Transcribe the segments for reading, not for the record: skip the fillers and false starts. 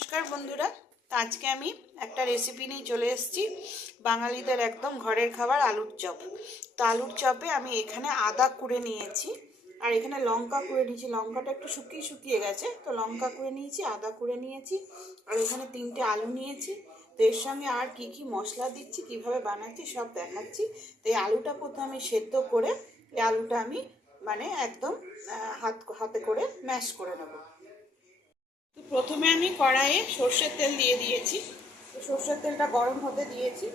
নমস্কার বন্ধুরা। তো আজকে আমি একটা রেসিপি নিয়ে চলে এসেছি, বাঙালিদের একদম ঘরের খাবার আলুর চপ। তো আলুর চপে আমি এখানে আদা কুড়ে নিয়েছি, আর এখানে লঙ্কা কুড়ে নিয়েছি। লঙ্কাটা একটু শুকিয়ে শুকিয়ে গেছে, তো লঙ্কা কুড়ে নিয়েছি, আদা কুড়ে নিয়েছি, আর এখানে 3টে আলু নিয়েছি। তো এর সঙ্গে আর কি কি মশলা দিচ্ছি, কিভাবে বানাচ্ছি সব দেখাচ্ছি। তো এই আলুটা প্রথমে আমি সেদ্ধ করে, এই আলুটা আমি একদম হাতে করে ম্যাশ করে নেব। তো প্রথমে আমি কড়াইয়ে সর্ষের তেল দিয়ে দিয়েছি। তো সর্ষের তেলটা গরম হতে দিয়েছি।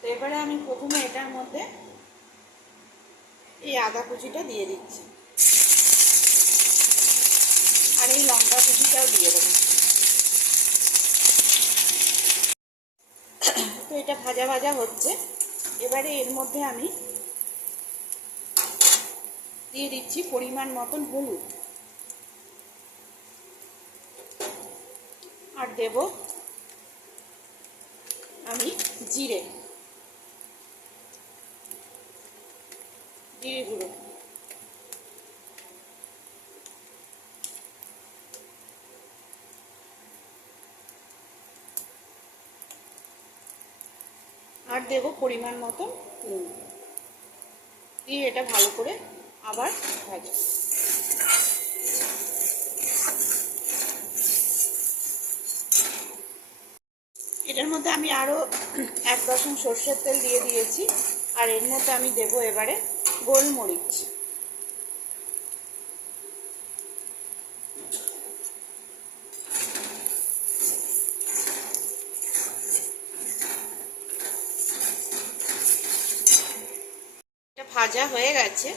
তো এবারে আমি প্রথমে এটার মধ্যে এই আদা কুচিটা দিয়ে দিচ্ছি, আর এই লঙ্কা কুচিটাও দিয়ে দেবো। তো এটা ভাজা ভাজা হচ্ছে। এবারে এর মধ্যে আমি দিয়ে দিচ্ছি পরিমাণ মতন হলুদ, আর দেব আমি জিরে গুঁড়ো, আর দেব পরিমাণ মতন নুন, দিয়ে এটা ভালো করে আবার ভাজা। এটার মধ্যে আমি আরও 1 রসুন সর্ষের তেল দিয়ে দিয়েছি, আর এর মধ্যে আমি দেব এবারে গোলমরিচ। এটা ভাজা হয়ে গেছে,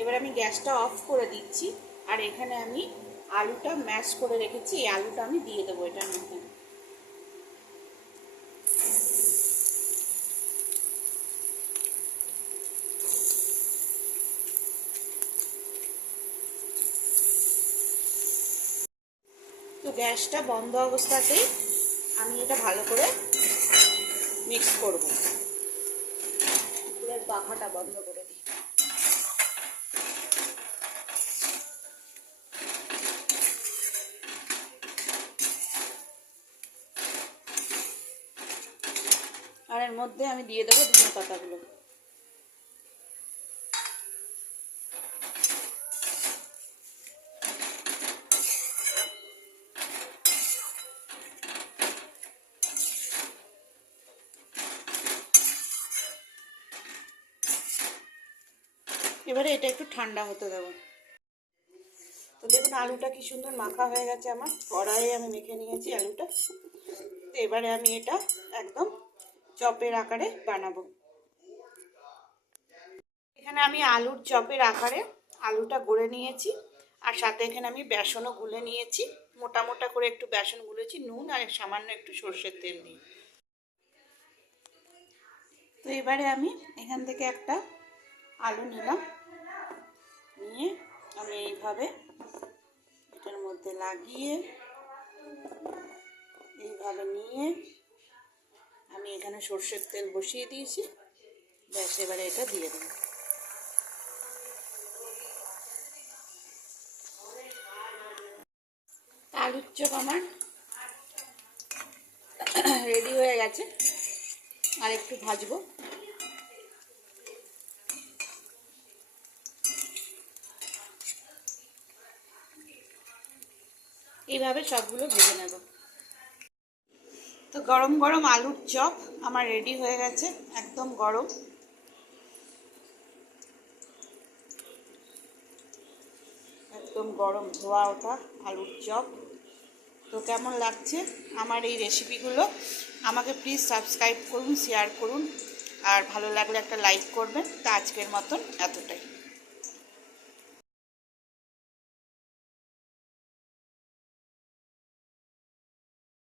এবার আমি গ্যাসটা অফ করে দিচ্ছি, আর এখানে আমি আলুটা ম্যাশ করে রেখেছি, এই আলুটা আমি দিয়ে দেবো এটার মধ্যে। তো গ্যাসটা বন্ধ অবস্থাতেই আমি এটা ভালো করে মিক্স করব। পুরো পাখাটা বন্ধ করে দিই। আর এর মধ্যে আমি দিয়ে দেবো ধনে পাতাগুলো। এবারে এটা একটু ঠান্ডা হতে দেবো। তো দেখুন আলুটা কি সুন্দর মাখা হয়ে গেছে, আমার কড়াইয়ে আমি মেখে নিয়েছি আলুটা। তো এবারে আমি এটা একদম চপের আকারে বানাবো। এখানে আমি আলুর চপের আকারে আলুটা গড়ে নিয়েছি, আর সাথে এখানে আমি বেসনও গুলে নিয়েছি। মোটা মোটা করে একটু বেসন গুলেছি, নুন আর সামান্য একটু সর্ষের তেল দিয়ে। তো এবারে আমি এখান থেকে একটা আলু নিলাম, নিয়ে আমি এইভাবে এটার মধ্যে লাগিয়ে, এইভাবে নিয়ে আমি এখানে সর্ষের তেল বসিয়ে দিয়েছি। ব্যাস, এবারে এটা দিয়ে দেবো। আলুর চপ আমার রেডি হয়ে গেছে, আর একটু ভাজবো। এইভাবে সবগুলো ভেজে নেব। তো গরম গরম আলুর চপ আমার রেডি হয়ে গেছে, একদম গরম। একদম গরম ধোয়া ওঠা আলুর চপ। তো কেমন লাগছে আমার এই রেসিপিগুলো, আমাকে প্লিজ সাবস্ক্রাইব করুন, শেয়ার করুন, আর ভালো লাগলে একটা লাইক করবেন। তো আজকের মতন এতটাই।